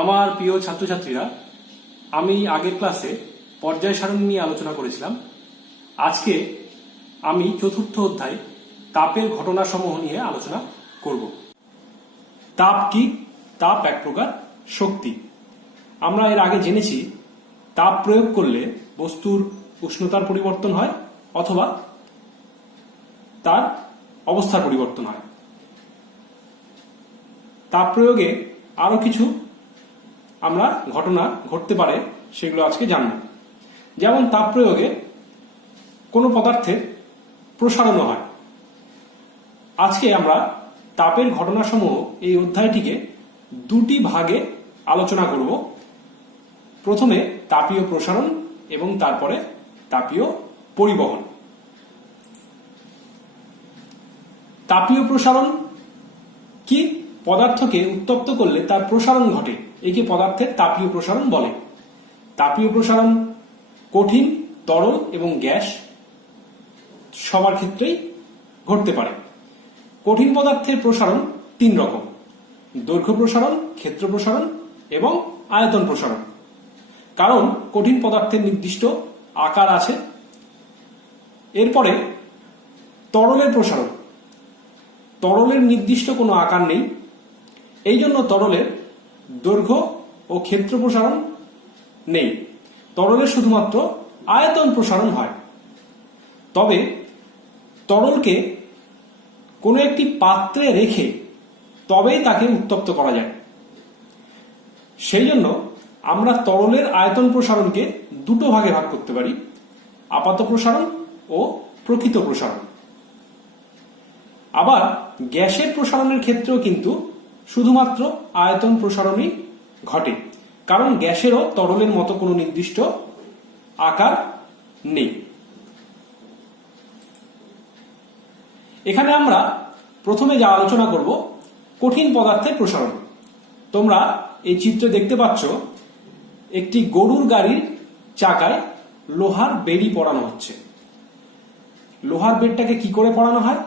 আমার প্রিয় ছাত্রছাত্রীরা, আমি আগের ক্লাসে পর্যায় সারণী নিয়ে আলোচনা করেছিলাম। আজকে আমি চতুর্থ অধ্যায় তাপের ঘটনাসমূহ নিয়ে আলোচনা করব। তাপ কি? তাপ এক প্রকার শক্তি। আমরা এর আগে জেনেছি তাপ প্রয়োগ করলে বস্তুর উষ্ণতার পরিবর্তন হয় অথবা তার অবস্থার পরিবর্তন হয়। তাপ প্রয়োগে আরো কিছু আমরা ঘটনা ঘটতে পারে সেগুলো আজকে জানব। যেমন তাপ প্রয়োগে কোনো পদার্থের প্রসারণ হয়। আজকে আমরা তাপের ঘটনাসমূহ এই অধ্যায়টিকে দুটি ভাগে আলোচনা করব। প্রথমে তাপীয় প্রসারণ এবং তারপরে তাপীয় পরিবহন। তাপীয় প্রসারণ কি? পদার্থকে উত্তপ্ত করলে তার প্রসারণ ঘটে, একে পদার্থের তাপীয় প্রসারণ বলে। তাপীয় প্রসারণ কঠিন, তরল এবং গ্যাস সবার ক্ষেত্রেই ঘটতে পারে। কঠিন পদার্থের প্রসারণ তিন রকম: দৈর্ঘ্য প্রসারণ, ক্ষেত্র প্রসারণ এবং আয়তন প্রসারণ। কারণ কঠিন পদার্থের নির্দিষ্ট আকার আছে। এরপরে তরলের প্রসারণ। তরলের নির্দিষ্ট কোনো আকার নেই, এই জন্য তরলের দৈর্ঘ্য ও ক্ষেত্র প্রসারণ নেই। তরলের শুধুমাত্র আয়তন প্রসারণ হয়। তবে তরলকে কোনো একটি পাত্রে রেখে তবেই তাকে উত্তপ্ত করা যায়। সেই জন্য আমরা তরলের আয়তন প্রসারণকে দুটো ভাগে ভাগ করতে পারি: আপাত প্রসারণ ও প্রকৃত প্রসারণ। আবার গ্যাসের প্রসারণের ক্ষেত্রেও কিন্তু শুধুমাত্র আয়তন প্রসারণই ঘটে, কারণ গ্যাসেরও তরলের মতো কোনো নির্দিষ্ট আকার নেই। এখানে আমরা প্রথমে যা আলোচনা করব কঠিন পদার্থের প্রসারণ। তোমরা এই চিত্রে দেখতে পাচ্ছ একটি গরুর গাড়ির চাকায় লোহার বেড়ি পরানো হচ্ছে। লোহার বেড়টাকে কি করে পরানো হয়?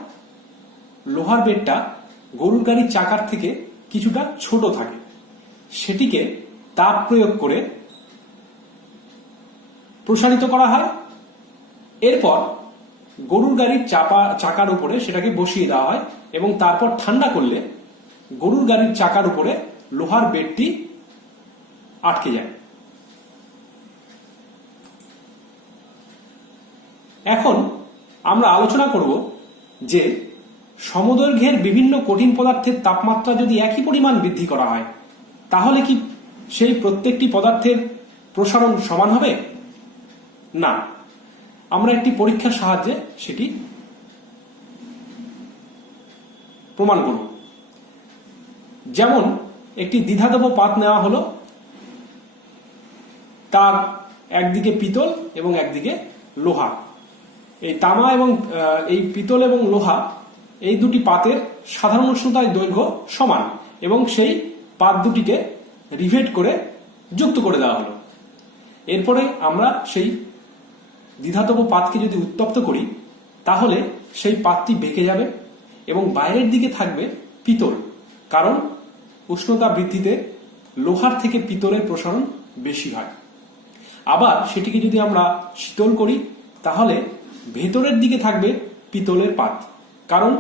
লোহার বেড়টা গরুর গাড়ির চাকার থেকে কিছুটা ছোট থাকে, সেটিকে তাপ প্রয়োগ করে প্রসারিত করা হয়। এরপর গরুর গাড়ির চাকার উপরে সেটাকে বসিয়ে দেওয়া হয় এবং তারপর ঠান্ডা করলে গরুর গাড়ির চাকার উপরে লোহার বেড়টি আটকে যায়। এখন আমরা আলোচনা করব যে সমদৈর্ঘ্যের বিভিন্ন কঠিন পদার্থের তাপমাত্রা যদি একই পরিমাণ বৃদ্ধি করা হয়, তাহলে কি সেই প্রত্যেকটি পদার্থের প্রসারণ সমান হবে? না। আমরা একটি পরীক্ষার সাহায্যে সেটি প্রমাণ করব। যেমন একটি দ্বিধাদ্বব পাত নেওয়া হলো, তার একদিকে পিতল এবং একদিকে লোহা। এই তামা এবং এই পিতল এবং লোহা এই দুটি পাতের সাধারণ উষ্ণতায় দৈর্ঘ্য সমান এবং সেই পাত দুটিকে রিভেট করে যুক্ত করে দেওয়া হলো। এরপরে আমরা সেই দ্বিধাতব পাতকে যদি উত্তপ্ত করি, তাহলে সেই পাতটি বেঁকে যাবে এবং বাইরের দিকে থাকবে পিতল, কারণ উষ্ণতা বৃদ্ধিতে লোহার থেকে পিতলের প্রসারণ বেশি হয়। আবার সেটিকে যদি আমরা শীতল করি, তাহলে ভেতরের দিকে থাকবে পিতলের পাত, কারণ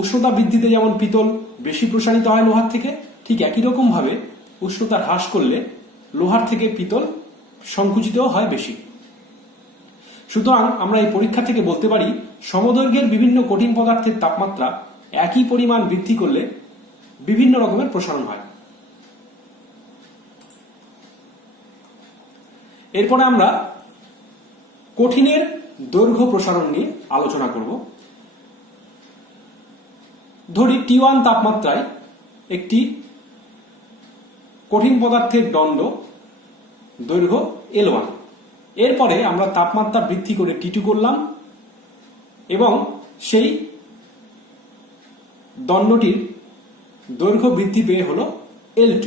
উষ্ণতা বৃদ্ধিতে যেমন পিতল বেশি প্রসারিত হয় লোহার থেকে, ঠিক একই রকম ভাবে উষ্ণতা হ্রাস করলে লোহার থেকে পিতল সংকুচিত হয় বেশি। সুতরাং আমরা এই পরীক্ষা থেকে বলতে পারি সমদৈর্ঘ্যের বিভিন্ন কঠিন পদার্থের তাপমাত্রা একই পরিমাণ বৃদ্ধি করলে বিভিন্ন রকমের প্রসারণ হয়। এরপরে আমরা কঠিনের দৈর্ঘ্য প্রসারণ নিয়ে আলোচনা করব। ধরি T1 তাপমাত্রায় একটি কঠিন পদার্থের দণ্ড দৈর্ঘ্য L1। এরপরে আমরা তাপমাত্রা বৃদ্ধি করে T2 করলাম এবং সেই দণ্ডটির দৈর্ঘ্য বৃদ্ধি পেয়ে হলো L2।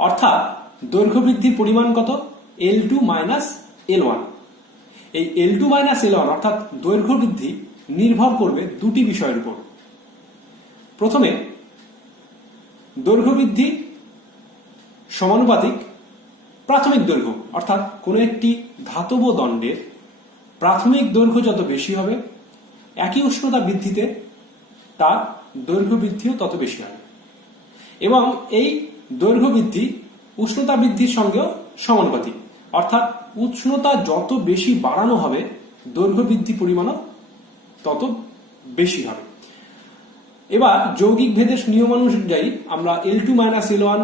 অর্থাৎ দৈর্ঘ্য বৃদ্ধির পরিমাণ কত? L2 minus L1। এই L2 মাইনাস L1 অর্থাৎ দৈর্ঘ্য বৃদ্ধি নির্ভর করবে দুটি বিষয়ের উপর। প্রথমে দৈর্ঘ্য বৃদ্ধি সমানুপাতিক প্রাথমিক দৈর্ঘ্য, অর্থাৎ কোনো একটি ধাতব দণ্ডের প্রাথমিক দৈর্ঘ্য যত বেশি হবে একই উষ্ণতা বৃদ্ধিতে তার দৈর্ঘ্য বৃদ্ধিও তত বেশি হবে, এবং এই দৈর্ঘ্য বৃদ্ধি উষ্ণতা বৃদ্ধির সঙ্গেও সমানুপাতিক, অর্থাৎ উষ্ণতা যত বেশি বাড়ানো হবে দৈর্ঘ্য বৃদ্ধি পরিমাণও তত বেশি হবে। এবার যৌগিক ভেদের নিয়ম অনুযায়ী আমরা L2 - L1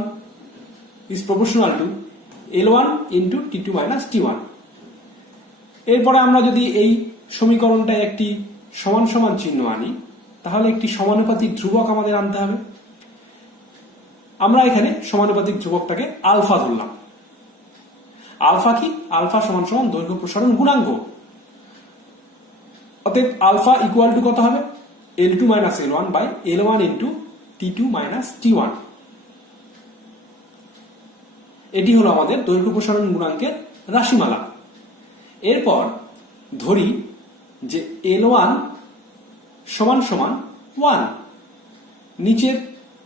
is proportional to L1 into T2 - T1। এরপরে আমরা যদি এই সমীকরণটায় একটি সমান সমান চিহ্ন আনি তাহলে একটি সমানুপাতিক ধ্রুবক আমাদের আনতে হবে। আমরা এখানে সমানুপাতিক ধ্রুবকটাকে আলফা ধরলাম। আলফা কি? আলফা সমান সমান দৈর্ঘ্য প্রসারণ গুণাঙ্ক। অতএব আলফা ইকুয়াল টু কত হবে? L2 - L1 by L1 into T2 - T1। এটি হলো আমাদের দৈর্ঘ্য প্রসারণ গুণাঙ্কের রাশিমালা। এরপর ধরি যে L1 সমান সমান 1, নিচের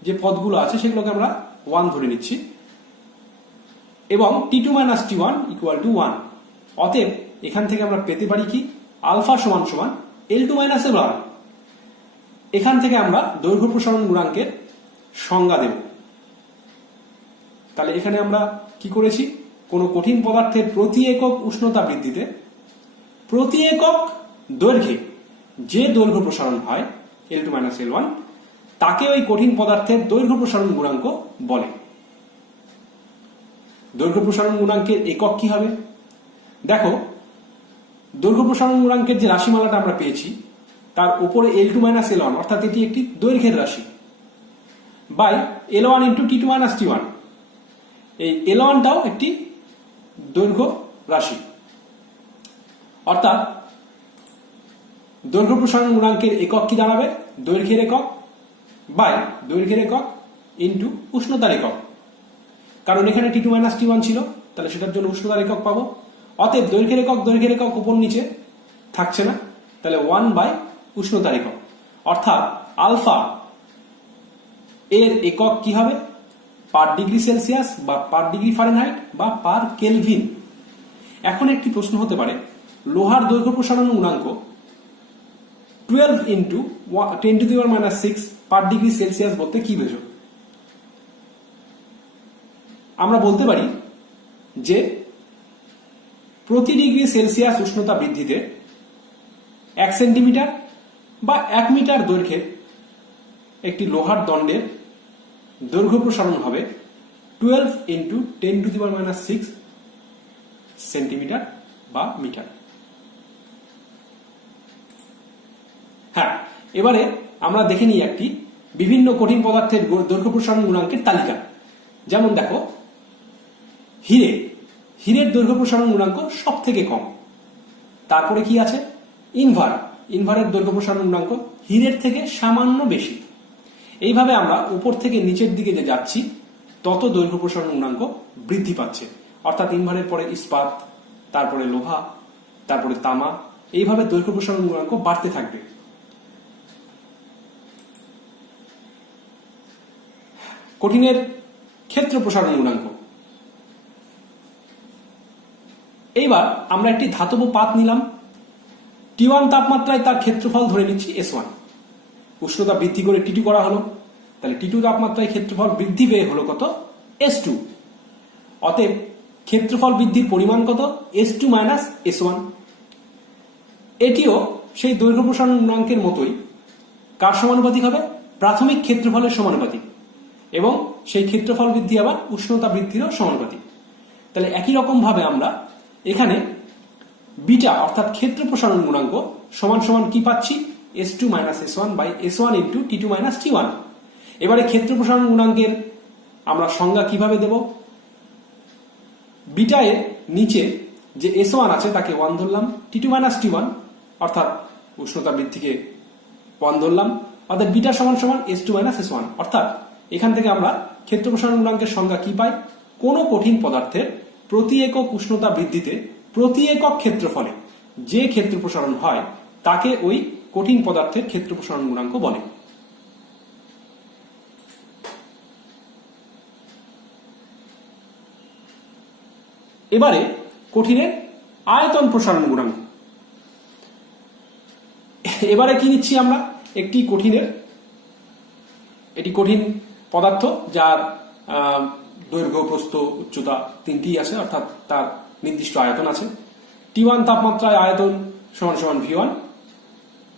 যে পদগুলো আছে সেগুলোকে আমরা 1 ধরে নিচ্ছি, এবং T2 - T1 ইকুয়াল টু 1। অতএব এখান থেকে আমরা পেতে পারি কি? আলফা সমান সমান L2 - L1। এখান থেকে আমরা দৈর্ঘ্য প্রসারণ গুণাঙ্কের সংজ্ঞা দেব। তাহলে এখানে আমরা কি করেছি? কোন কঠিন পদার্থের প্রতি একক উষ্ণতা বৃদ্ধিতে প্রতি একক দৈর্ঘ্যে যে দৈর্ঘ্য প্রসারণ হয় L2 - L1 তাকে ওই কঠিন পদার্থের দৈর্ঘ্য প্রসারণ গুণাঙ্ক বলে। দৈর্ঘ্য প্রসারণ গুণাঙ্কের একক কি হবে? দেখো, দৈর্ঘ্য প্রসারণ গুণাঙ্কের যে রাশিমালাটা আমরা পেয়েছি তার উপরে L2 - L1 অর্থাৎ এটি একটি দৈর্ঘ্যের রাশি by L1 into T2 - T1। এই L1 টাও একটি দৈর্ঘ্য রাশি, অর্থাৎ দৈর্ঘ্য প্রসারণ গুণাঙ্কের একক কি দাঁড়াবে? দৈর্ঘ্যের একক বাই দৈর্ঘ্যের একক ইন্টু উষ্ণতার একক। কারণ এখানে T2 - T1 ছিল, তাহলে সেটার জন্য উষ্ণতার একক পাবো। অতএব দৈর্ঘ্যের একক উপর নিচে থাকছে না, তাহলে 1 বাই উষ্ণতার একক, অর্থাৎ আলফা এর একক কি হবে? পার ডিগ্রি সেলসিয়াস বা পার ডিগ্রি ফারেনহাইট বা পার কেলভিন। এখন একটি প্রশ্ন হতে পারে, লোহার দৈর্ঘ্য প্রসারণ গুণাঙ্ক 12 into 10⁻⁻6 পার ডিগ্রি সেলসিয়াস বলতে কি বোঝো? আমরা বলতে পারি যে প্রতি ডিগ্রি সেলসিয়াস উষ্ণতা বৃদ্ধিতে 1 সেন্টিমিটার বা 1 মিটার দৈর্ঘ্যের একটি লোহার দণ্ডের দৈর্ঘ্য প্রসারণ হবে 12 into 10⁻⁻6 সেন্টিমিটার বা মিটার। হ্যাঁ, এবারে আমরা দেখে নিই একটি বিভিন্ন কঠিন পদার্থের দৈর্ঘ্য প্রসারণ গুণাঙ্কের তালিকা। যেমন দেখো, হীরের দৈর্ঘ্য প্রসারণ গুণাঙ্ক সব থেকে কম। তারপরে কি আছে? ইনভারের দৈর্ঘ্য প্রসারণ গুণাঙ্ক হীরের থেকে সামান্য বেশি। এইভাবে আমরা উপর থেকে নিচের দিকে যে যাচ্ছি তত দৈর্ঘ্য প্রসারণ গুণাঙ্ক বৃদ্ধি পাচ্ছে, অর্থাৎ ইনভারের পরে ইস্পাত, তারপরে লোহা, তারপরে তামা, এইভাবে দৈর্ঘ্য প্রসারণ গুণাঙ্ক বাড়তে থাকবে। কঠিনের ক্ষেত্র প্রসারণ গুণাঙ্ক। এইবার আমরা একটি ধাতব পাত নিলাম, T1 তাপমাত্রায় তার ক্ষেত্রফল ধরে নিচ্ছি S1, উষ্ণতা বৃদ্ধি করে T2 করা হলো, তাহলে T2 তাপমাত্রায় ক্ষেত্রফল বৃদ্ধি পেয়ে হলো কত? S2। অতএব ক্ষেত্রফল বৃদ্ধির পরিমাণ কত? S2 - S1। এটিও সেই দৈর্ঘ্য প্রসারণ গুণাঙ্কের মতোই কার সমানুপাতিক হবে? প্রাথমিক ক্ষেত্রফলের সমানুপাতিক, এবং সেই ক্ষেত্রফল বৃদ্ধি আবার উষ্ণতা বৃদ্ধিরও সমানুপাতিক। তাহলে একই রকম ভাবে আমরা এখানে বিটা অর্থাৎ ক্ষেত্র প্রসারণ গুণাঙ্ক সমান সমান কি পাচ্ছি? S2 - S1 by S1 into T2 - T1। এবারে ক্ষেত্র প্রসারণ গুণাঙ্কের আমরা সংজ্ঞা কিভাবে দেব? বিটা এর নিচে যে S1 আছে তাকে 1 ধরলাম, T2 - T1 অর্থাৎ উষ্ণতা বৃদ্ধিকে 1 ধরলাম, অর্থাৎ বিটা সমান সমান S2 - S1। অর্থাৎ এখান থেকে আমরা ক্ষেত্র প্রসারণ গুণাঙ্কের সংজ্ঞা কি পাই? কোন কঠিন পদার্থের প্রতি একক উষ্ণতা বৃদ্ধিতে প্রতি একক ক্ষেত্রফলে যে ক্ষেত্র প্রসারণ হয় তাকে ওই কঠিন পদার্থের ক্ষেত্র প্রসারণ গুণাঙ্ক বলে। এবারে কঠিনের আয়তন প্রসারণ গুণাঙ্ক। এবারে কি নিচ্ছি আমরা? এটি কঠিন পদার্থ যার দৈর্ঘ্য, প্রস্থ, উচ্চতা তিনটি আছে, অর্থাৎ তার নির্দিষ্ট আয়তন আছে। T1 তাপমাত্রায় আয়তন সমান সমান V1,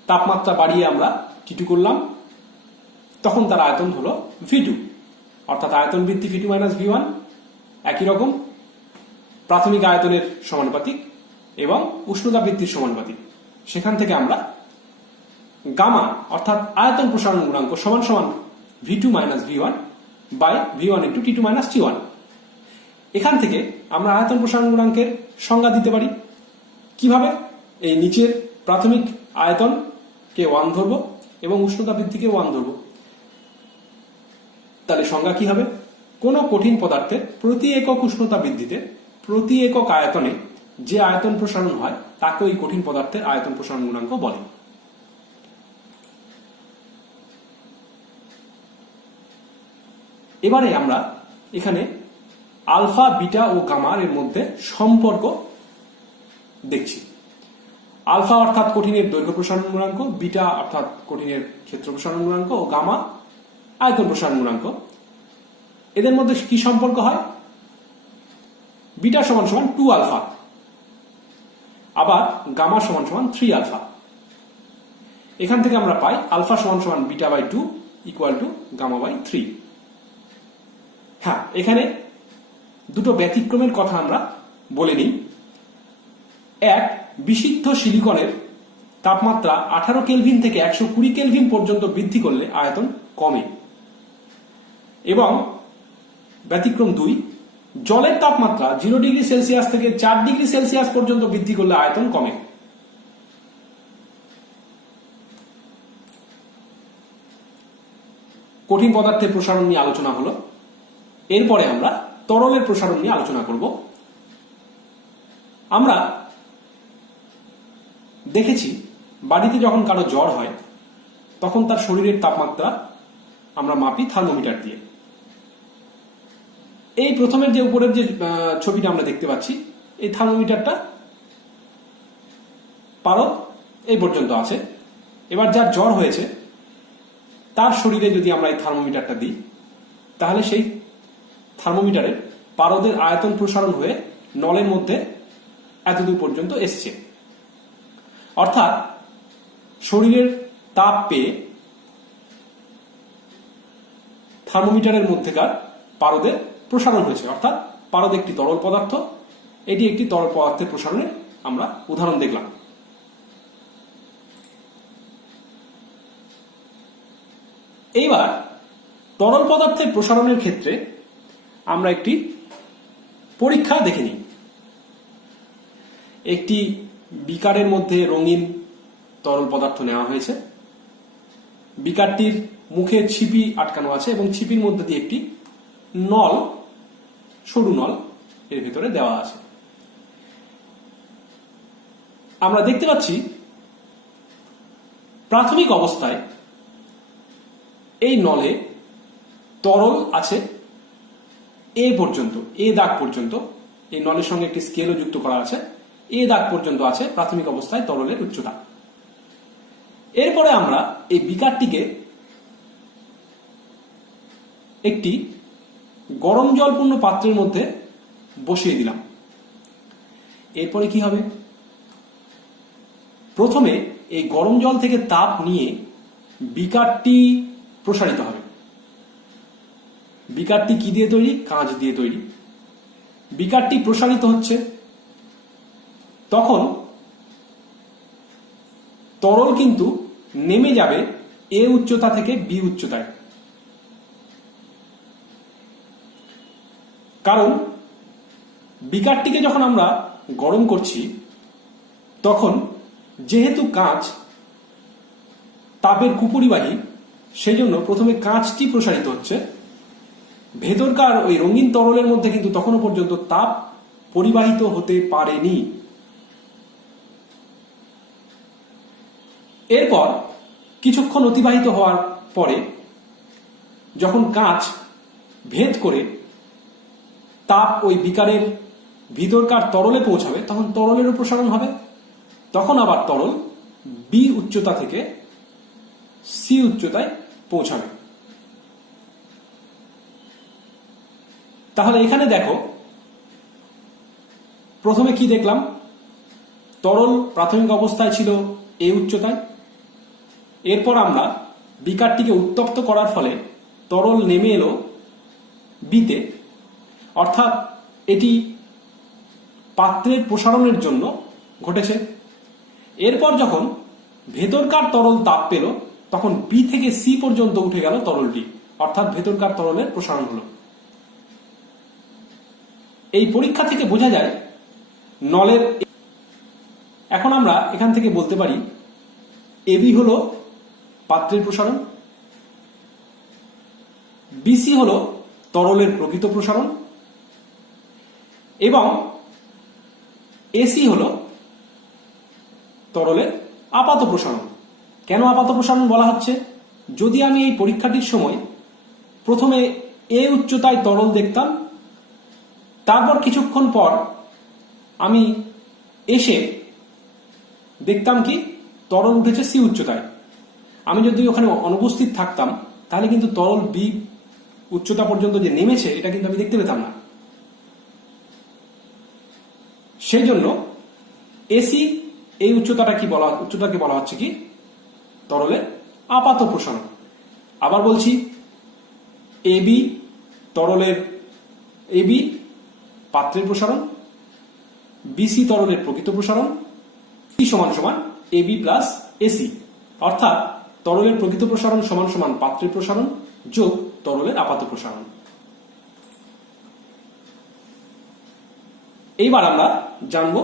তাপমাত্রা বাড়িয়ে আমরা T2 করলাম, তখন তার আয়তন হলো V2, অর্থাৎ আয়তন বৃদ্ধি V2 মাইনাস V1 একই রকম, প্রাথমিক আয়তনের সমানুপাতিক এবং উষ্ণতা বৃদ্ধির সমানুপাতিক। সেখান থেকে আমরা গামা অর্থাৎ আয়তন প্রসারণ গুণাঙ্ক সমান সমান V2 minus V1 by V1 into T2 minus T1। এখান থেকে আমরা আয়তন প্রসারণ গুণাঙ্কের সংজ্ঞা দিতে পারি। কিভাবে? এই নিচের প্রাথমিক আয়তনকে 1 ধরবো এবং উষ্ণতা বৃদ্ধিকে 1 ধরবো। তাহলে সংজ্ঞা কি হবে? কোন কঠিন পদার্থের প্রতি একক উষ্ণতা বৃদ্ধিতে প্রতি একক আয়তনে যে আয়তন প্রসারণ হয় তাকে ওই কঠিন পদার্থের আয়তন প্রসারণ গুণাঙ্ক বলে। এবারে আমরা এখানে আলফা, বিটা ও গামার এর মধ্যে সম্পর্ক দেখছি। আলফা অর্থাৎ কঠিনের দৈর্ঘ্য প্রসারণ গুণাঙ্ক, বিটা অর্থাৎ কঠিনের ক্ষেত্র প্রসারণ গুণাঙ্ক ও গামা আয়তন প্রসারণ গুণাঙ্ক। এদের মধ্যে কি সম্পর্ক হয়? বিটা সমান সমান 2 আলফা, আবার গামা সমান সমান 3 আলফা। এখান থেকে আমরা পাই আলফা সমান সমান beta by 2 equal to gamma by 3। হ্যাঁ, এখানে দুটো ব্যতিক্রমের কথা আমরা বলে নিই। এক, বিশুদ্ধ সিলিকনের তাপমাত্রা 18 কেলভিন থেকে 120 কেলভিন পর্যন্ত বৃদ্ধি করলে আয়তন কমে, এবং ব্যতিক্রম 2, জলের তাপমাত্রা 0 ডিগ্রি সেলসিয়াস থেকে 4 ডিগ্রি সেলসিয়াস পর্যন্ত বৃদ্ধি করলে আয়তন কমে। কঠিন পদার্থের প্রসারণ নিয়ে আলোচনা হলো। এরপরে আমরা তরলের প্রসারণ নিয়ে আলোচনা করব। আমরা দেখেছি বাড়িতে যখন কারো জ্বর হয় তখন তার শরীরের তাপমাত্রা আমরা মাপি থার্মোমিটার দিয়ে। এই প্রথমের যে উপরের যে ছবিটা আমরা দেখতে পাচ্ছি, এই থার্মোমিটারটা পারদ এই পর্যন্ত আছে। এবার যার জ্বর হয়েছে তার শরীরে যদি আমরা এই থার্মোমিটারটা দিই, তাহলে সেই থার্মোমিটারের পারদের আয়তন প্রসারণ হয়ে নলের মধ্যে এতদূর পর্যন্ত এসছে। অর্থাৎ শরীরের তাপ পেয়ে থার্মোমিটারের মধ্যেকার পারদের প্রসারণ হয়েছে। অর্থাৎ পারদ একটি তরল পদার্থ, এটি একটি তরল পদার্থের প্রসারণের আমরা উদাহরণ দেখলাম। এইবার তরল পদার্থের প্রসারণের ক্ষেত্রে আমরা একটি পরীক্ষা দেখে নিই। একটি বিকারের মধ্যে রঙিন তরল পদার্থ নেওয়া হয়েছে। বিকারটির মুখে ছিপি আটকানো আছে এবং ছিপির মধ্যে দিয়ে একটি নল, সরু নল এর ভেতরে দেওয়া আছে। আমরা দেখতে পাচ্ছি প্রাথমিক অবস্থায় এই নলে তরল আছে এ পর্যন্ত, এ দাগ পর্যন্ত। এই নলের সঙ্গে একটি স্কেলও যুক্ত করা আছে। এ দাগ পর্যন্ত আছে প্রাথমিক অবস্থায় তরলের উচ্চতা। এরপরে আমরা এই বিকারটিকে একটি গরম জলপূর্ণ পাত্রের মধ্যে বসিয়ে দিলাম। এরপরে কি হবে? প্রথমে এই গরম জল থেকে তাপ নিয়ে বিকারটি প্রসারিত হবে। বিকারটি কি দিয়ে তৈরি? কাঁচ দিয়ে তৈরি। বিকারটি প্রসারিত হচ্ছে, তখন তরল কিন্তু নেমে যাবে এ উচ্চতা থেকে বি উচ্চতায়। কারণ বিকারটিকে যখন আমরা গরম করছি, তখন যেহেতু কাঁচ তাপের কুপরিবাহী, সেই জন্য প্রথমে কাঁচটি প্রসারিত হচ্ছে। ভেতরকার ওই রঙিন তরলের মধ্যে কিন্তু তখনও পর্যন্ত তাপ পরিবাহিত হতে পারেনি। এরপর কিছুক্ষণ অতিবাহিত হওয়ার পরে যখন কাঁচ ভেদ করে তাপ ওই বিকারের ভিতরকার তরলে পৌঁছাবে তখন তরলেরও প্রসারণ হবে, তখন আবার তরল বি উচ্চতা থেকে সি উচ্চতায় পৌঁছাবে। তাহলে এখানে দেখো প্রথমে কি দেখলাম, তরল প্রাথমিক অবস্থায় ছিল এ উচ্চতায়, এরপর আমরা বিকারটিকে উত্তপ্ত করার ফলে তরল নেমে এলো বিতে, অর্থাৎ এটি পাত্রের প্রসারণের জন্য ঘটেছে। এরপর যখন ভেতরকার তরল তাপ পেল তখন বি থেকে সি পর্যন্ত উঠে গেল তরলটি, অর্থাৎ ভেতরকার তরলের প্রসারণ হলো। এই পরীক্ষা থেকে বোঝা যায় নলের। এখন আমরা এখান থেকে বলতে পারি এবি হলো পাত্রের প্রসারণ, বিসি হলো তরলের প্রকৃত প্রসারণ এবং এসি হলো তরলের আপাত প্রসারণ। কেন আপাত প্রসারণ বলা হচ্ছে? যদি আমি এই পরীক্ষাটির সময় প্রথমে এ উচ্চতায় তরল দেখতাম, তারপর কিছুক্ষণ পর আমি এসে দেখতাম কি তরল উঠেছে সি উচ্চতায়, আমি যদি ওখানে অনুপস্থিত থাকতাম তাহলে কিন্তু তরল বি উচ্চতা পর্যন্ত যে নেমেছে এটা কিন্তু আমি দেখতে পেতাম না। সেই জন্য এসি এই উচ্চতাকে বলা হচ্ছে কি তরলের আপাত প্রসারণ। আবার বলছি এবি পাত্রের প্রসারণ, বিসি তরলের প্রকৃত প্রসারণ, সমান সমান এবি প্লাস এসি, অর্থাৎ তরলের প্রকৃত প্রসারণ সমান সমান পাত্রের প্রসারণ যোগ তরলের আপাত প্রসারণ। এইবার আমরা জানব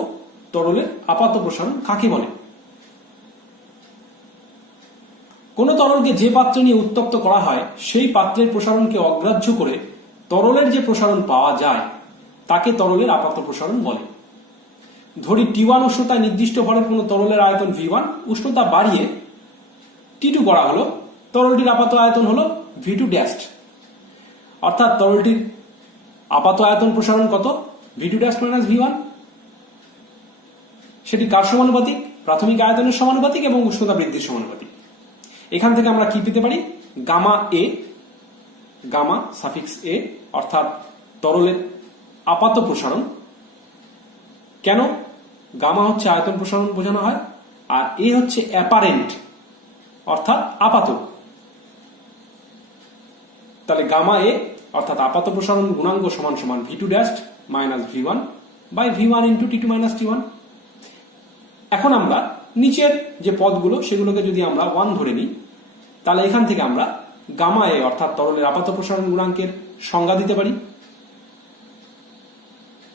তরলের আপাত প্রসারণ কাকে বলে। কোন তরলকে যে পাত্রে নিয়ে উত্তপ্ত করা হয় সেই পাত্রের প্রসারণকে অগ্রাহ্য করে তরলের যে প্রসারণ পাওয়া যায় তাকে তরলের আপাত প্রসারণ বলে। ধরি T1 উষ্ণতায় নির্দিষ্ট ভরের কোন তরলের আয়তন V1, উষ্ণতা বাড়িয়ে T2 করা হলো, তরলটির আপাত আয়তন হলো V2 ড্যাশ, অর্থাৎ তরলটির আপাত আয়তন প্রসারণ কত? V2 dash minus V1। সেটি কার সমানুপাতিক? প্রাথমিক আয়তনের সমানুপাতিক এবং উষ্ণতা বৃদ্ধির সমানুপাতিক। এখান থেকে আমরা কি পেতে পারি? গামা সাফিক্স এ, অর্থাৎ তরলের আপাত প্রসারণ। কেন? গামা হচ্ছে আয়তন প্রসারণ বোঝানো হয়, আর এ হচ্ছে অ্যাপারেন্ট অর্থাৎ আপাত। তাহলে গামা এ অর্থাৎ আপাত প্রসারণ গুণাঙ্ক সমান সমান V2 dash minus V1 by V1 into T2 minus T1। এখন আমরা নিচের যে পদগুলো সেগুলোকে যদি আমরা 1 ধরে নিই তাহলে এখান থেকে আমরা গামা এ অর্থাৎ তরলের আপাত প্রসারণ গুণাঙ্কের সংজ্ঞা দিতে পারি।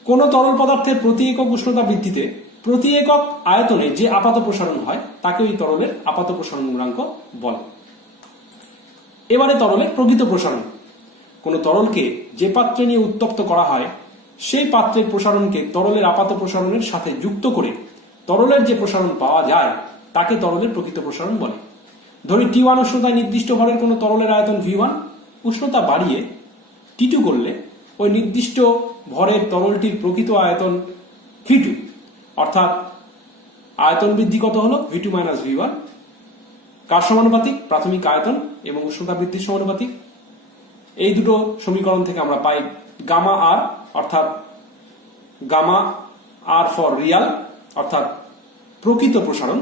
কোন তরল পদার্থের প্রতি একক উষ্ণতা বৃদ্ধিতে প্রতি একক আয়তনে যে আপাত প্রসারণ হয় তাকে ওই তরলের আপাত প্রসারণ গুণাঙ্ক বলে। এবারে তরলের প্রকৃত প্রসারণ। কোন তরলকে যে পাত্রে নিয়ে উত্তপ্ত করা হয় সেই পাত্রের প্রসারণকে তরলের আপাত প্রসারণের সাথে যুক্ত করে তরলের যে প্রসারণ পাওয়া যায় তাকে তরলের প্রকৃত প্রসারণ বলে। ধরি T1 উষ্ণতায় নির্দিষ্ট ভরের কোন তরলের আয়তন V1, উষ্ণতা বাড়িয়ে T2 করলে ওই নির্দিষ্ট ভরের তরলটির প্রকৃত আয়তন V2, অর্থাৎ আয়তন বৃদ্ধি কত হলো? V2 minus V1। কার সমানুপাতিক? প্রাথমিক আয়তন এবং উষ্ণতা বৃদ্ধির সমানুপাতিক। এই দুটো সমীকরণ থেকে আমরা পাই গামা আর, অর্থাৎ গামা আর ফর রিয়াল অর্থাৎ প্রকৃত প্রসারণ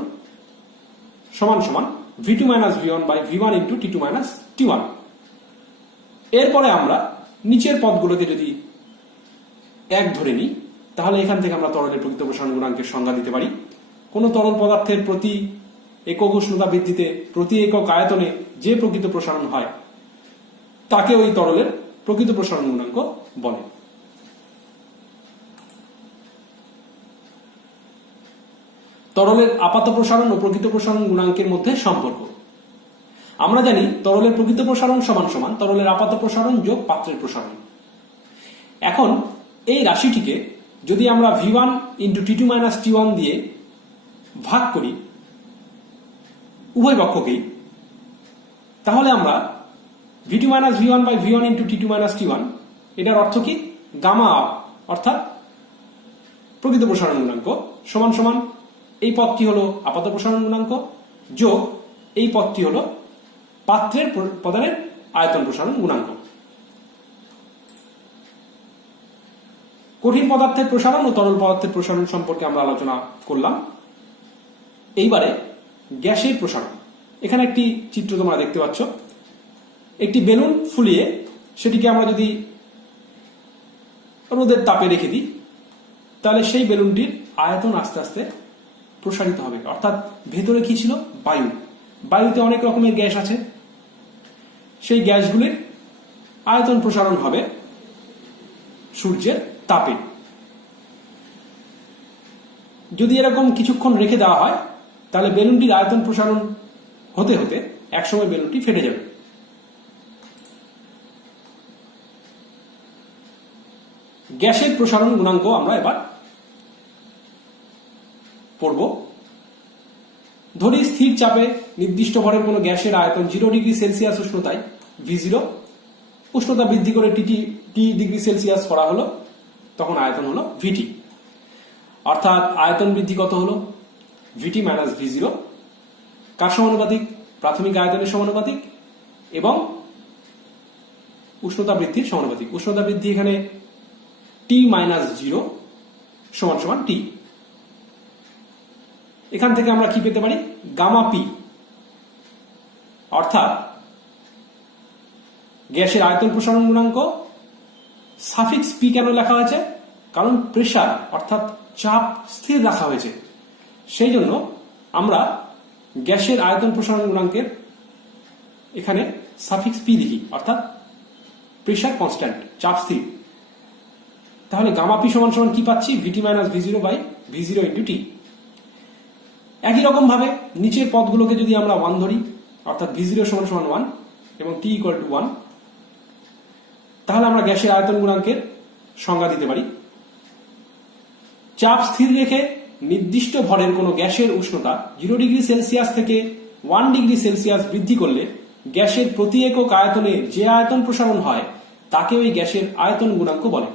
সমান সমান V2 minus V1 by V1 into T2 minus T1। এরপরে আমরা নিচের পদগুলোকে যদি 1 ধরে নিই তাহলে এখান থেকে আমরা তরলের প্রকৃত প্রসারণ গুণাঙ্কের সংজ্ঞা দিতে পারি। কোন তরল পদার্থের প্রতি একক উষ্ণতা বৃদ্ধিতে প্রতি একক আয়তনে যে প্রকৃত প্রসারণ হয় তাকে ওই তরলের প্রকৃত প্রসারণ গুণাঙ্ক বলে। তরলের আপাত প্রসারণ ও প্রকৃত প্রসারণ গুণাঙ্কের মধ্যে সম্পর্ক। আমরা জানি তরলের প্রকৃত প্রসারণ সমান সমান তরলের আপাত প্রসারণ যোগ পাত্রের প্রসারণ। এখন এই রাশিটিকে যদি আমরা V1 into T2 minus T1 দিয়ে ভাগ করি উভয় পক্ষকেই, তাহলে আমরা V2 minus V1 by V1 into T2 minus T1 এটার অর্থ কি? গামা আপ অর্থাৎ প্রকৃত প্রসারণ গুণাঙ্ক সমান সমান এই পদটি হলো আপাত প্রসারণ গুণাঙ্ক যোগ এই পদটি হলো পাত্রের পদানের আয়তন প্রসারণ গুণাঙ্ক। কঠিন পদার্থের প্রসারণ ও তরল পদার্থের প্রসারণ সম্পর্কে আমরা আলোচনা করলাম। এইবারে গ্যাসের প্রসারণ। এখানে একটি চিত্র তোমরা দেখতে পাচ্ছ। একটি বেলুন ফুলিয়ে সেটিকে আমরা যদি রোদের তাপে রেখে দিই তাহলে সেই বেলুনটির আয়তন আস্তে আস্তে প্রসারিত হবে। অর্থাৎ ভেতরে কি ছিল? বায়ু। বায়ুতে অনেক রকমের গ্যাস আছে, সেই গ্যাসগুলির আয়তন প্রসারণ হবে সূর্যের তাপে। যদি এরকম কিছুক্ষণ রেখে দেওয়া হয় তাহলে বেলুনটির আয়তন প্রসারণ হতে হতে একসময় বেলুনটি ফেটে যাবে। গ্যাসের প্রসারণ গুণাঙ্ক আমরা এবার পড়ব। ধরি স্থির চাপে নির্দিষ্ট ভরের কোনো গ্যাসের আয়তন 0 ডিগ্রি সেলসিয়াস উষ্ণতায় V0, উষ্ণতা বৃদ্ধি করে টি ডিগ্রি সেলসিয়াস করা হলো, তখন আয়তন হলো VT। অর্থাৎ আয়তন বৃদ্ধি কত হলো? VT মাইনাস V0 কার সমানুপাতিক? প্রাথমিক আয়তনের সমানুপাতিক এবং উষ্ণতা বৃদ্ধির সমানুপাতিক। উষ্ণতা বৃদ্ধি এখানে T মাইনাস 0 সমান সমান T। এখান থেকে আমরা কি পেতে পারি? Gamma P. অর্থাৎ গ্যাসের আয়তন প্রসারণ গুণাঙ্ক সাফিক্স পি কেন লেখা হয়েছে? কারণ প্রেসার অর্থাৎ চাপ স্থির রাখা হয়েছে, সেই জন্য আমরা গ্যাসের আয়তন প্রসারণ গুণাঙ্কের এখানে সাফিক্স পি লিখি, অর্থাৎ প্রেসার কনস্ট্যান্ট, চাপ স্থির। তাহলে গামা পি সমান সমান কি পাচ্ছি? VT minus V0 by V0 into T. একই রকম ভাবে নিচের পদগুলোকে যদি আমরা 1 ধরি, অর্থাৎ V0 সমান সমান 1 এবং T ইকুয়াল টু 1, তাহলে আমরা গ্যাসের আয়তন গুণাঙ্কের সংজ্ঞা দিতে পারি। চাপ স্থির রেখে নির্দিষ্ট ভরের কোনো গ্যাসের উষ্ণতা 0 ডিগ্রি সেলসিয়াস থেকে 1 ডিগ্রি সেলসিয়াস বৃদ্ধি করলে গ্যাসের প্রতি একক আয়তনে যে আয়তন প্রসারণ হয় তাকে ওই গ্যাসের আয়তন গুণাঙ্ক বলে।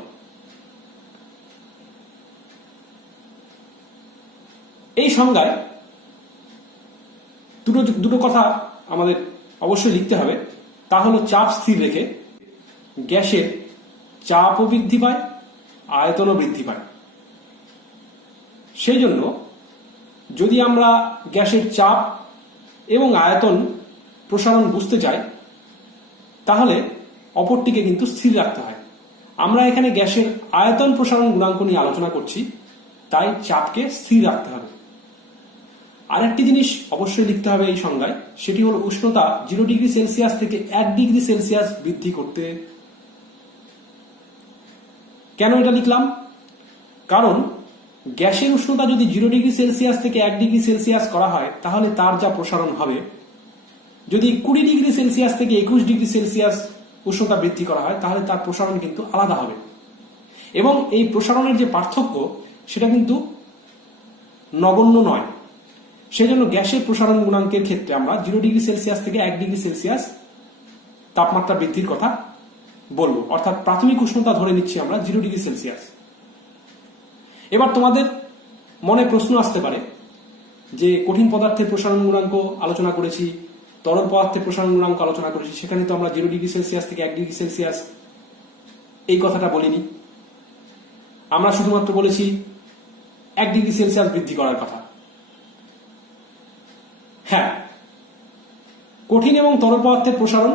এই সংজ্ঞায় দুটো কথা আমাদের অবশ্যই লিখতে হবে। তা হলো চাপ স্থির রেখে গ্যাসের চাপও বৃদ্ধি পায়, আয়তনও বৃদ্ধি পায়। সেই জন্য যদি আমরা গ্যাসের চাপ এবং আয়তন প্রসারণ বুঝতে চাই তাহলে অপরটিকে কিন্তু স্থির রাখতে হয়। আমরা এখানে গ্যাসের আয়তন প্রসারণ গুণাঙ্ক নিয়ে আলোচনা করছি, তাই চাপকে স্থির রাখতে হবে। আরেকটি জিনিস অবশ্যই লিখতে হবে এই সংজ্ঞায়, সেটি হলো উষ্ণতা 0 ডিগ্রি সেলসিয়াস থেকে 1 ডিগ্রি সেলসিয়াস বৃদ্ধি করতে। কেন এটা লিখলাম? কারণ গ্যাসের উষ্ণতা যদি 0 ডিগ্রি সেলসিয়াস থেকে 1 ডিগ্রি সেলসিয়াস করা হয় তাহলে তার যা প্রসারণ হবে, যদি 20 ডিগ্রি সেলসিয়াস থেকে 21 ডিগ্রি সেলসিয়াস উষ্ণতা বৃদ্ধি করা হয় তাহলে তার প্রসারণ কিন্তু আলাদা হবে। এবং এই প্রসারণের যে পার্থক্য সেটা কিন্তু নগণ্য নয়। সেজন্য গ্যাসের প্রসারণ গুণাঙ্কের ক্ষেত্রে আমরা 0 ডিগ্রি সেলসিয়াস থেকে 1 ডিগ্রি সেলসিয়াস তাপমাত্রা বৃদ্ধির কথা বলবো। অর্থাৎ প্রাথমিক উষ্ণতা ধরে নিচ্ছি আমরা 0 ডিগ্রি সেলসিয়াস। এবার তোমাদের মনে প্রশ্ন আসতে পারে যে কঠিন পদার্থের প্রসারণ গুণাঙ্ক আলোচনা করেছি, তরল পদার্থের প্রসারণ গুণাঙ্ক আলোচনা করেছি, সেখানে তো আমরা 0 ডিগ্রি সেলসিয়াস থেকে 1 ডিগ্রি সেলসিয়াস এই কথাটা বলিনি। আমরা শুধুমাত্র বলেছি 1 ডিগ্রি সেলসিয়াস বৃদ্ধি করার কথা। হ্যাঁ, কঠিন এবং তরল পদার্থের প্রসারণ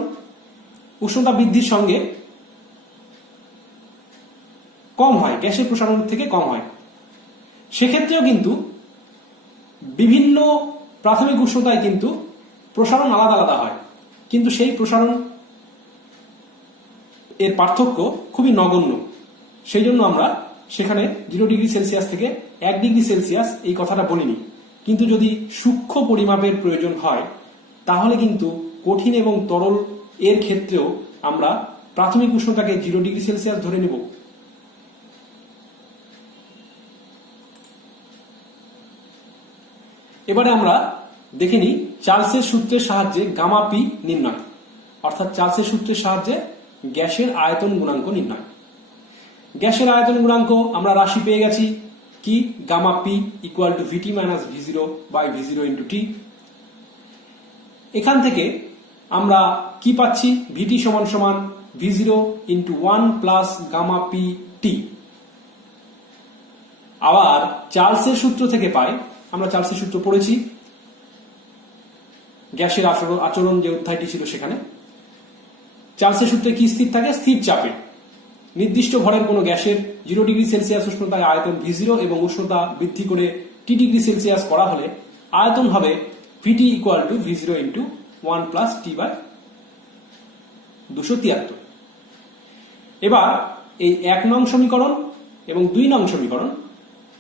উষ্ণতা বৃদ্ধির সঙ্গে কম হয়, গ্যাসের প্রসারণ থেকে কম হয়। সেক্ষেত্রেও কিন্তু বিভিন্ন প্রাথমিক উষ্ণতায় কিন্তু প্রসারণ আলাদা আলাদা হয়, কিন্তু সেই প্রসারণ এর পার্থক্য খুবই নগণ্য। সেই জন্য আমরা সেখানে 0 ডিগ্রি সেলসিয়াস থেকে 1 ডিগ্রি সেলসিয়াস এই কথাটা বলিনি। কিন্তু যদি সূক্ষ্ম পরিমাপের প্রয়োজন হয় তাহলে কিন্তু কঠিন এবং তরল এর ক্ষেত্রেও আমরা প্রাথমিক উষ্ণতাকে 0 ডিগ্রি সেলসিয়াস ধরে নেব। এবারে আমরা দেখে নিই চার্লসের সূত্রের সাহায্যে গামা পি নির্ণয়, অর্থাৎ চার্লসের সূত্রের সাহায্যে গ্যাসের আয়তন গুণাঙ্ক নির্ণয়। গ্যাসের আয়তন গুণাঙ্ক আমরা রাশি পেয়ে গেছি কি gamma P equal to VT minus ভি0 বাই ভি0 ইন্টু টি। এখান থেকে আমরা কি পাচ্ছি, ভিটি সমান সমান ভি0 into 1 plus gamma P T. আবার চার্লসের সূত্র থেকে পাই, আমরা চার্লসের সূত্র পড়েছি গ্যাসের আচরণ যে অধ্যায়টি ছিল সেখানে। চার্লসের সূত্রে কি স্থির থাকে, স্থির চাপে নির্দিষ্ট ভরের কোনো গ্যাসের 0 ডিগ্রি সেলসিয়াস উষ্ণতায় আয়তন ভি0 এবং উষ্ণতা বৃদ্ধি করে টি ডিগ্রি সেলসিয়াস করা হলে আয়তন হবে ভিটি ইকুয়াল টু ভি0 ইন্টু 1 প্লাস টি বাই 273। এবার এই 1 নং সমীকরণ এবং 2 নং সমীকরণ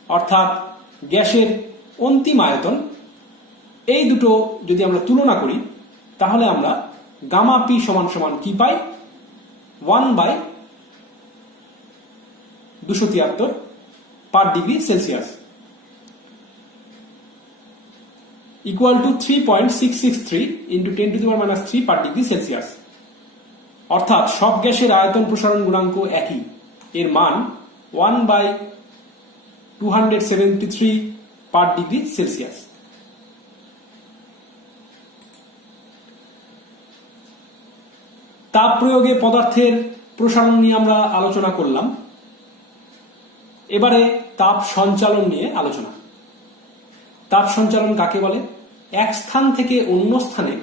অর্থাৎ গ্যাসের অন্তিম আয়তন, এই দুটো যদি আমরা তুলনা করি তাহলে আমরা গামা পি সমান সমান কি পাই, 1 by 273 per degree Celsius equal to 3.663 into 10 to the power minus 3 per degree Celsius. অর্থাৎ সব গ্যাসের আয়তন প্রসারণ গুণাঙ্ক একই, এর মান 1 বাই 273 পার ডিগ্রি সেলসিয়াস। তাপ প্রয়োগে পদার্থের প্রসারণ নিয়ে আমরা আলোচনা করলাম। এবারে তাপ সঞ্চালন নিয়ে আলোচনা। তাপ সঞ্চালন কাকে বলে, এক স্থান থেকে অন্য স্থানে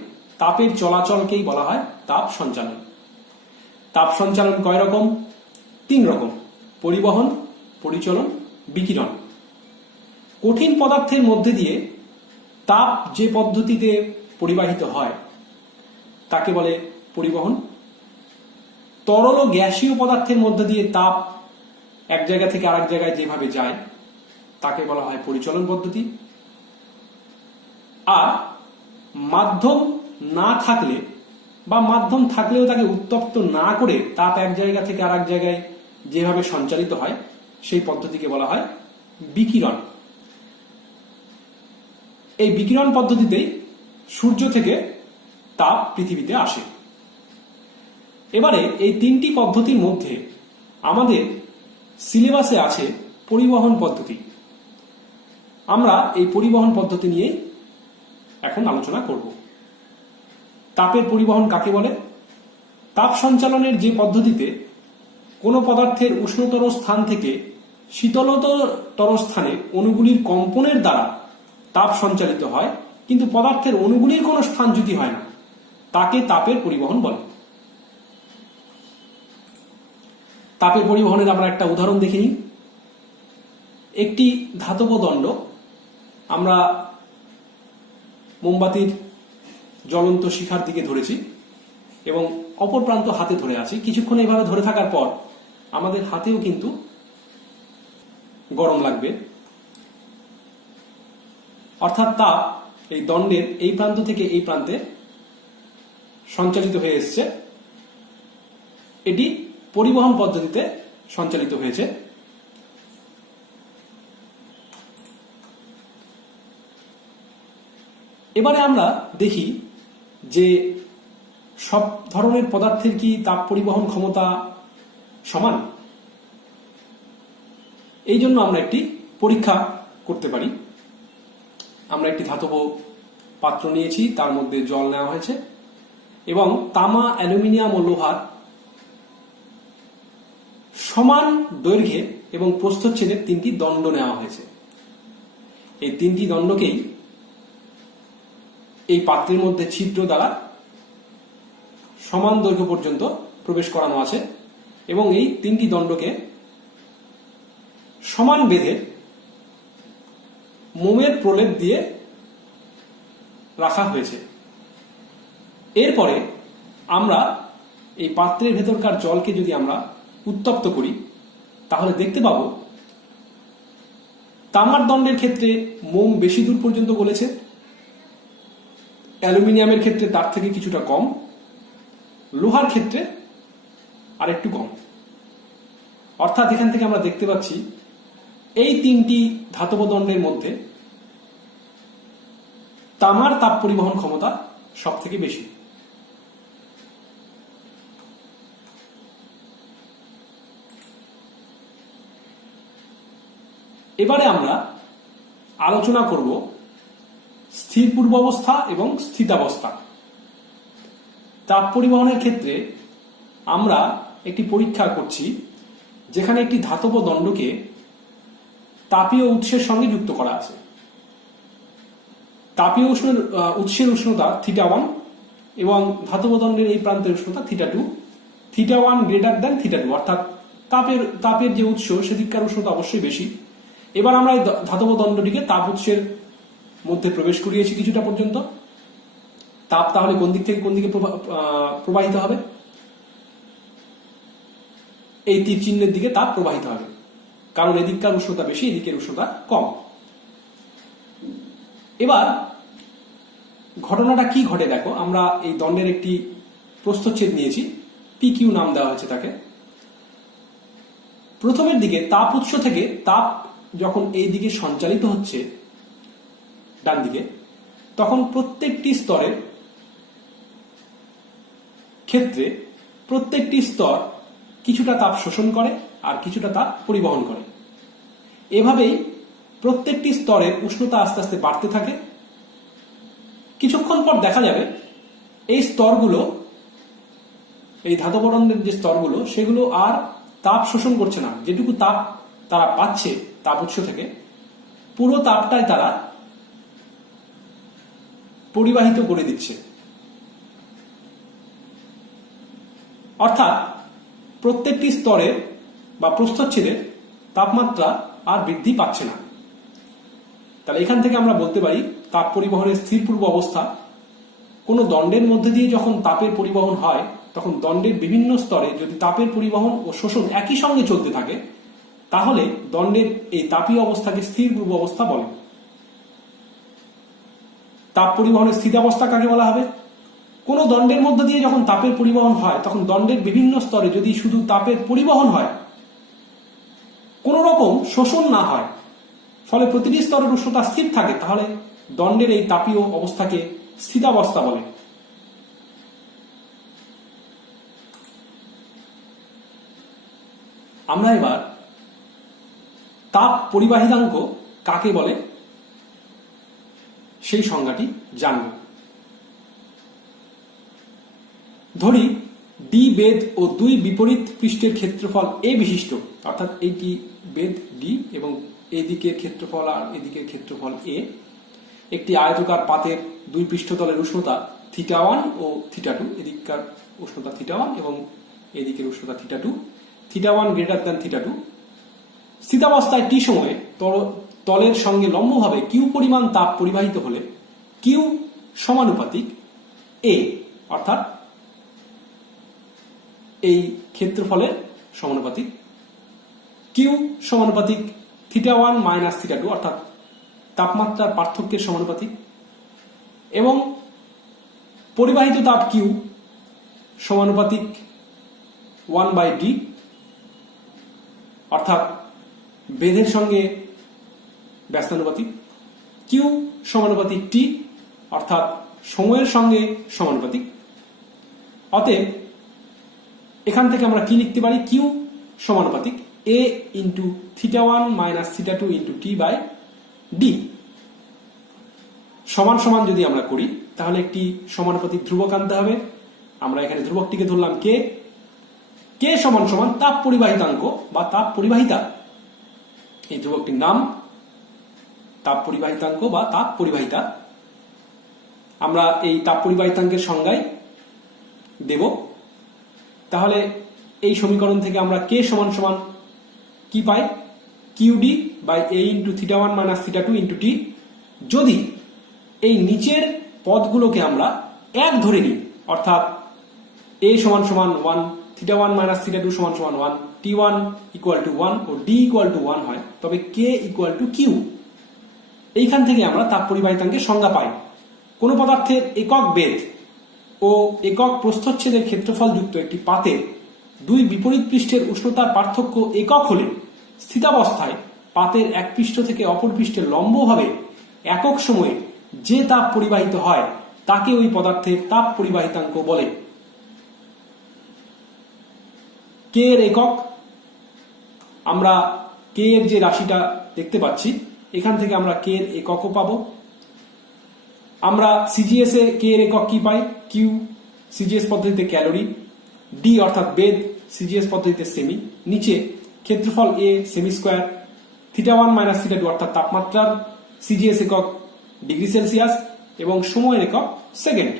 তাপের চলাচলকেই বলা হয় তাপ সঞ্চালন। তাপ সঞ্চালন কয় রকম, 3 রকম, পরিবহন, পরিচলন, বিকিরণ। কঠিন পদার্থের মধ্যে দিয়ে তাপ যে পদ্ধতিতে পরিবাহিত হয় তাকে বলে পরিবহন। তরল ও গ্যাসীয় পদার্থের মধ্যে দিয়ে তাপ এক জায়গা থেকে আরেক জায়গায় যেভাবে যায় তাকে বলা হয় পরিচলন পদ্ধতি। আর মাধ্যম না থাকলে বা মাধ্যম থাকলেও তাকে উত্তপ্ত না করে তাপ এক জায়গা থেকে আরেক জায়গায় যেভাবে সঞ্চালিত হয় সেই পদ্ধতিকে বলা হয় বিকিরণ। এই বিকিরণ পদ্ধতিতেই সূর্য থেকে তাপ পৃথিবীতে আসে। এবারে এই 3টি পদ্ধতির মধ্যে আমাদের সিলেবাসে আছে পরিবহন পদ্ধতি। আমরা এই পরিবহন পদ্ধতি নিয়ে এখন আলোচনা করব। তাপের পরিবহন কাকে বলে, তাপ সঞ্চালনের যে পদ্ধতিতে কোনো পদার্থের উষ্ণতর স্থান থেকে শীতলতর স্থানে অণুগুলির কম্পনের দ্বারা তাপ সঞ্চালিত হয়, কিন্তু পদার্থের অণুগুলির কোনো স্থান যদি হয় না, তাকে তাপের পরিবহন বলে। তাপের পরিবহনের আমরা একটা উদাহরণ দেখে নিই। একটি ধাতব দণ্ড আমরা মোমবাতির জ্বলন্ত শিখার দিকে ধরেছি এবং অপর প্রান্ত হাতে ধরে আছি। কিছুক্ষণ এইভাবে ধরে থাকার পর আমাদের হাতেও কিন্তু গরম লাগবে, অর্থাৎ তাপ এই দণ্ডের এই প্রান্ত থেকে এই প্রান্তে সঞ্চালিত হয়ে এসছে। এটি পরিবহন পদ্ধতিতে সঞ্চালিত হয়েছে। এবারে আমরা দেখি যে সব ধরনের পদার্থের কি তাপ পরিবহন ক্ষমতা সমান। এই জন্য আমরা একটি পরীক্ষা করতে পারি। আমরা একটি ধাতব পাত্র নিয়েছি, তার মধ্যে জল নেওয়া হয়েছে এবং তামা, অ্যালুমিনিয়াম ও লোহার সমান দৈর্ঘ্যে এবং প্রস্থচ্ছেদের 3টি দণ্ড নেওয়া হয়েছে। এই 3টি দণ্ডকেই এই পাত্রের মধ্যে ছিদ্র দ্বারা সমান দৈর্ঘ্য পর্যন্ত প্রবেশ করানো আছে এবং এই 3টি দণ্ডকে সমান বেঁধে মোমের প্রলেপ দিয়ে রাখা হয়েছে। এরপরে আমরা এই পাত্রের ভেতরকার জলকে যদি আমরা উত্তপ্ত করি তাহলে দেখতে পাব তামার দণ্ডের ক্ষেত্রে মোম বেশি দূর পর্যন্ত গলেছে, অ্যালুমিনিয়ামের ক্ষেত্রে তার থেকে কিছুটা কম, লোহার ক্ষেত্রে আর একটু কম। অর্থাৎ এখান থেকে আমরা দেখতে পাচ্ছি এই 3টি ধাতব দণ্ডের মধ্যে তামার তাপ পরিবহন ক্ষমতা সব থেকে বেশি। এবারে আমরা আলোচনা করব স্থির পূর্বাবস্থা এবং স্থিতাবস্থা। তাপ পরিবহনের ক্ষেত্রে আমরা একটি পরীক্ষা করছি যেখানে একটি ধাতব দণ্ডকে তাপীয় উৎসের সঙ্গে যুক্ত করা আছে। তাপীয় উৎসের উষ্ণতা θ1 এবং ধাতব দণ্ডের এই প্রান্তের উষ্ণতা θ2, θ1 গ্রেটার দ্যান θ2, অর্থাৎ তাপের যে উৎস সেদিককার উষ্ণতা অবশ্যই বেশি। এবার আমরা এই ধাতব দণ্ডটিকে তাপ উৎসের মধ্যে প্রবেশ করিয়েছি কিছুটা পর্যন্ত। তাপ তাহলে কোন দিক থেকে কোন দিকে প্রবাহিত হবে? এই তীর চিহ্নের দিকে তাপ প্রবাহিত হবে, কারণ এদিককার উষ্ণতা বেশি, এদিকের উষ্ণতা কম। এবার ঘটনাটা কি ঘটে দেখো, আমরা এই দণ্ডের একটি প্রস্থচ্ছেদ নিয়েছি, PQ নাম দেওয়া হয়েছে তাকে। প্রথমের দিকে তাপ উৎস থেকে তাপ যখন এই দিকে সঞ্চালিত হচ্ছে ডান দিকে, তখন প্রত্যেকটি স্তরের ক্ষেত্রে প্রত্যেকটি স্তর কিছুটা তাপ শোষণ করে আর কিছুটা তাপ পরিবহন করে। এভাবেই প্রত্যেকটি স্তরের উষ্ণতা আস্তে আস্তে বাড়তে থাকে। কিছুক্ষণ পর দেখা যাবে এই স্তরগুলো, এই ধাতব দণ্ডের যে স্তরগুলো, সেগুলো আর তাপ শোষণ করছে না। যেটুকু তাপ তারা পাচ্ছে তাপ উৎস থেকে, পুরো তাপটাই তারা পরিবাহিত করে দিচ্ছে। অর্থাৎ প্রত্যেকটি স্তরে বা প্রস্থচ্ছেদে তাপমাত্রা আর বৃদ্ধি পাচ্ছে না। তাহলে এখান থেকে আমরা বলতে পারি তাপ পরিবহনের স্থির পূর্ব অবস্থা। কোনো দণ্ডের মধ্যে দিয়ে যখন তাপের পরিবহন হয়, তখন দণ্ডের বিভিন্ন স্তরে যদি তাপের পরিবহন ও শোষণ একই সঙ্গে চলতে থাকে, তাহলে দণ্ডের এই তাপীয় অবস্থাকে স্থির পূর্ব অবস্থা বলে। তাপ পরিবহনের স্থিতাবস্থা কাকে বলা হবে? কোন দণ্ডের মধ্য দিয়ে যখন তাপের পরিবহন হয়, তখন দণ্ডের বিভিন্ন স্তরে যদি শুধু তাপের পরিবহন হয়, কোন রকম শোষণ না হয়, ফলে প্রতিটি স্তরের উষ্ণতা স্থির থাকে, তাহলে দণ্ডের এই তাপীয় অবস্থাকে স্থিতাবস্থা বলে। আমরা এবার তাপ পরিবাহিতাঙ্ক কাকে বলে সেই সংজ্ঞাটি জানব। ধরি ডি বেধ ও দুই বিপরীত পৃষ্ঠের ক্ষেত্রফল এ বিশিষ্ট, অর্থাৎ এইটি বেধ ডি এবং এদিকের ক্ষেত্রফল আর এদিকের ক্ষেত্রফল এ, একটি আয়তকার পাতের দুই পৃষ্ঠতলের উষ্ণতা θ1 ও θ2, এদিককার উষ্ণতা θ1 এবং এদিকের উষ্ণতা θ2, θ1 গ্রেটার দ্যান θ2। স্থিতাবস্থায় টি সময়ে তলের সঙ্গে লম্বভাবে কিউ পরিমাণ তাপ পরিবাহিত হলে কিউ সমানুপাতিক এ, অর্থাৎ এই ক্ষেত্রফলের সমানুপাতিক, কিউ সমানুপাতিক θ1 মাইনাস θ2, অর্থাৎ তাপমাত্রার পার্থক্যের সমানুপাতিক, এবং পরিবাহিত তাপ কিউ সমানুপাতিক 1/d, অর্থাৎ বেধের সঙ্গে ব্যস্তানুপাতিক। কিউ সমানুপাতিক টি, অর্থাৎ সময়ের সঙ্গে সমানুপাতিক। অতএব এখান থেকে আমরা কি লিখতে পারি? কিউ সমানুপাতিক A into θ1 minus θ2 into T by D. সমান সমান যদি আমরা করি, তাহলে একটি সমানুপাতিক ধ্রুবক আনতে হবে। আমরা এখানে ধ্রুবকটিকে ধরলাম কে। কে সমান সমান তাপ পরিবাহিতাঙ্ক বা তাপ পরিবাহিতা, এই ধ্রুবকটির নাম তাপ পরিবাহিতাঙ্ক বা তাপ পরিবাহিতা। আমরা এই তাপ পরিবাহিতাঙ্কের সংজ্ঞায় দেব। তাহলে এই সমীকরণ থেকে আমরা কে সমান সমান কি পাই? QD by A into θ1 minus θ2 into T. যদি এই নিচের পদগুলোকে আমরা এক ধরে নিই, অর্থাৎ এ সমান সমান 1, θ1 মাইনাস θ2 সমান সমান 1, t1 ইকুয়াল টু 1 ও d ইকুয়াল টু 1 হয়, তবে কে ইকুয়াল টু কিউ। এইখান থেকে আমরা তাপ পরিবাহিতাঙ্কের সংজ্ঞা পাই। কোন পদার্থের একক বেধ ও একক প্রস্থচ্ছেদের ক্ষেত্রফল যুক্ত একটি পাতের দুই বিপরীত পৃষ্ঠের উষ্ণতার পার্থক্য একক হলে স্থিতাবস্থায় পাতের এক পৃষ্ঠ থেকে অপর পৃষ্ঠে লম্বভাবে একক সময়ে যে তাপ পরিবাহিত হয় তাকে ওই পদার্থের তাপ পরিবাহিতাঙ্ক বলে। কে এর একক আমরা কে এর যে রাশিটা দেখতে পাচ্ছি এখান থেকে আমরা কে এর এককও পাবো। আমরা সিজিএস এ কে এর একক কি পাই? কিউ সিজিএস পদ্ধতিতে ক্যালোরি, ডি অর্থাৎ বেদ সিজিএস পদ্ধতিতে সেমি, নিচে ক্ষেত্রফল এ সেমি স্কোয়ার, θ1 - θ2 অর্থাৎ তাপমাত্রার সিজিএস একক ডিগ্রি সেলসিয়াস এবং সময়ের একক সেকেন্ড।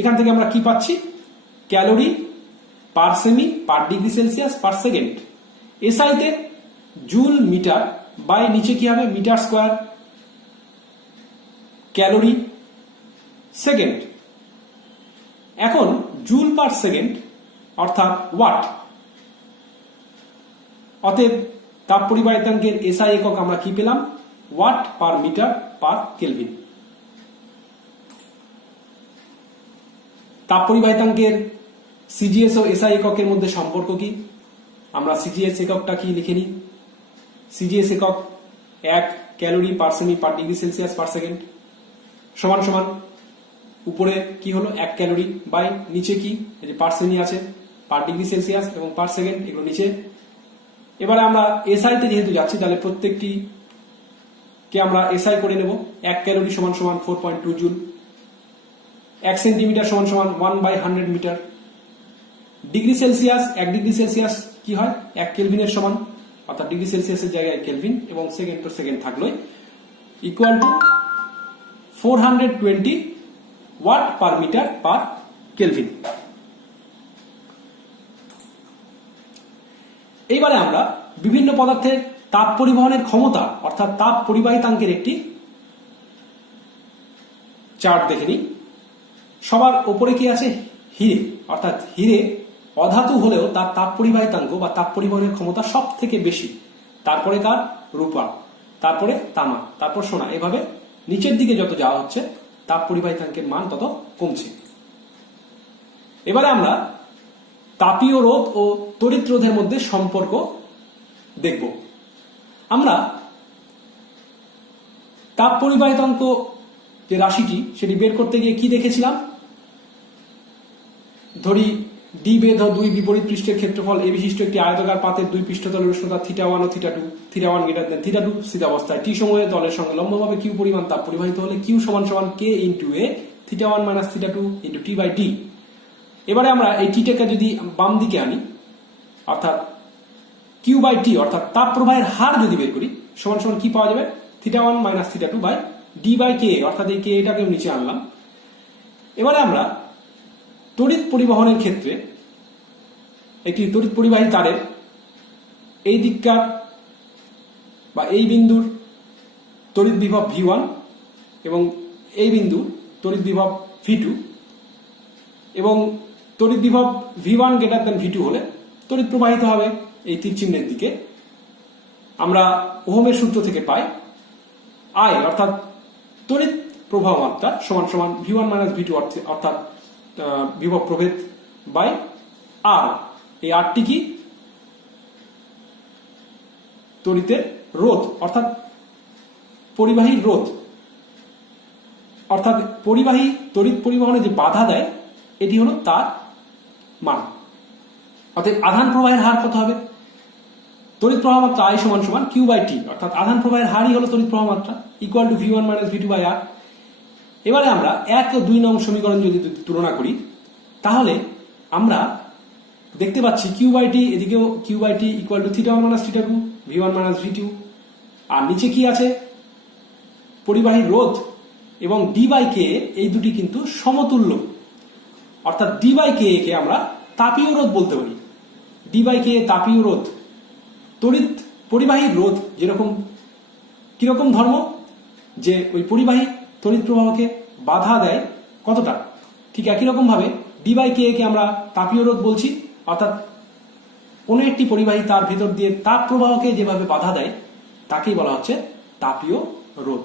এখান থেকে আমরা কি পাচ্ছি? Calorie per cm per degree Celsius per second. এসআইতে জুল মিটার বাই নিচে কি হবে? Metre square calorie second. এখন জুল পার সেকেন্ড অর্থাৎ ওয়াট, অতএব তাপ পরিবাহিতাঙ্কের এসআই একক আমরা কি পেলাম? Watt per metre per kelvin. তাপ পরিবাহিতাঙ্কের সিজিএস ও এসআই এককের মধ্যে সম্পর্ক কি? আমরা সিজিএস এককটা কি লিখে নিই। সিজিএস একক 1 calorie per cm per degree Celsius per second সমান সমান উপরে কি হলো 1 ক্যালোরি বাই নিচে কি এই যে পার সেমি আছে পার ডিগ্রি সেলসিয়াস এবং পার সেকেন্ড এগুলো নিচে। এবারে আমরা এসআই তে যেহেতু যাচ্ছি তাহলে প্রত্যেকটি কে আমরা এসআই করে নেব। 1 ক্যালোরি সমান সমান 4.2 জুল, 1 সেন্টিমিটার সমান সমান 1/100 metre, degree Celsius 1 degree Celsius কি হয় 1 কেলভিনের সমান, অর্থাৎ ডিগ্রি সেলসিয়াসের জায়গায় কেলভিন এবং সেকেন্ড তো সেকেন্ড থাকলোই, equal to 420 watt per metre per kelvin. এইবারে আমরা বিভিন্ন পদার্থের তাপ পরিবহনের ক্ষমতা অর্থাৎ তাপ পরিবাহিতাঙ্কের একটি চার্ট দেখে নিই। সবার উপরে কি আছে? হিরে, অর্থাৎ হিরে অধাতু হলেও তার তাপ পরিবাহিতাঙ্ক বা তাপ পরিবহনের ক্ষমতা সব থেকে বেশি, তারপরে তার রূপা, তারপরে তামা, তারপর সোনা, এভাবে নিচের দিকে যত যাওয়া হচ্ছে তাপ পরিবাহিতাঙ্কের মান তত কমছে। এবারে আমরা তাপীয় রোধ ও তড়িৎ রোধের মধ্যে সম্পর্ক দেখব। আমরা তাপ পরিবাহিতাঙ্ক যে রাশিটি সেটি বের করতে গিয়ে কি দেখেছিলাম? ধরি ডি বেধ ও দুই বিপরীত পৃষ্ঠের ক্ষেত্রফল এ বিশিষ্ট একটি আয়তাকার পাতের দুই পৃষ্ঠতলের উষ্ণতা θ1 ও θ2, θ1 গ্রেটার দেন θ2 স্থির অবস্থায় টি সময়ে তলের সঙ্গে লম্বভাবে কিউ পরিমাণ তাপ পরিবাহিত হলে কিউ সমান সমান K into A θ1 - θ2 into T by D. এবারে আমরা এই টিটাকে যদি বাম দিকে আনি অর্থাৎ কিউ বাই টি অর্থাৎ তাপ প্রবাহের হার যদি বের করি সমান সমান কি পাওয়া যাবে? θ1 - θ2 বাই ডি বাই কে, অর্থাৎ এই কে এটাকে নিচে আনলাম। এবারে আমরা তড়িৎ পরিবহনের ক্ষেত্রে একটি তড়িৎ পরিবাহী তারের এই দিককার বা এই বিন্দুর তড়িৎ বিভব V1 এবং এই বিন্দু তড়িৎ বিভব V2 এবং তড়িৎ বিভব V1 গ্রেটার দেন V2 হলে তড়িৎ প্রবাহিত হবে এই তীর চিহ্নের দিকে। আমরা ওহমের সূত্র থেকে পাই I অর্থাৎ তড়িৎ প্রবাহ মাত্রা সমান সমান V1 - V2 অর্থাৎ বিভব প্রভেদ বাই আর। এই আরটি কি? তড়িতের রোধ অর্থাৎ পরিবাহী রোধ, অর্থাৎ পরিবাহী তড়িৎ পরিবহনে যে বাধা দেয় এটি হলো তার মান। অর্থাৎ আধান প্রবাহের হার কত হবে? তড়িৎ প্রবাহ মাত্রা I সমান সমান কিউ বাই টি, অর্থাৎ আধান প্রবাহের হারই হলো তড়িৎ প্রবাহ মাত্রা, equal to V1 - V2 by আর। এবারে আমরা 1 ও 2 নং সমীকরণ যদি তুলনা করি তাহলে আমরা দেখতে পাচ্ছি কিউ বাই টি, এদিকেও Q by T equal to θ1 - θ2 V1 - V2, আর নিচে কি আছে? পরিবাহী রোধ এবং ডি বাই কে, এই দুটি কিন্তু সমতুল্য, অর্থাৎ ডি বাই কে কে আমরা তাপীয় রোধ বলতে পারি। ডি বাই কে তাপীয় রোধ, তড়িৎ পরিবাহী রোধ যেরকম কিরকম ধর্ম, যে ওই পরিবাহী তড়িৎ প্রবাহকে বাধা দেয় কতটা, ঠিক একই রকম ভাবে ডি বাই কে কে আমরা তাপীয় রোধ বলছি, অর্থাৎ কোন একটি পরিবাহী তার ভেতর দিয়ে তাপ প্রবাহকে যেভাবে বাধা দেয় তাকেই বলা হচ্ছে তাপীয় রোধ।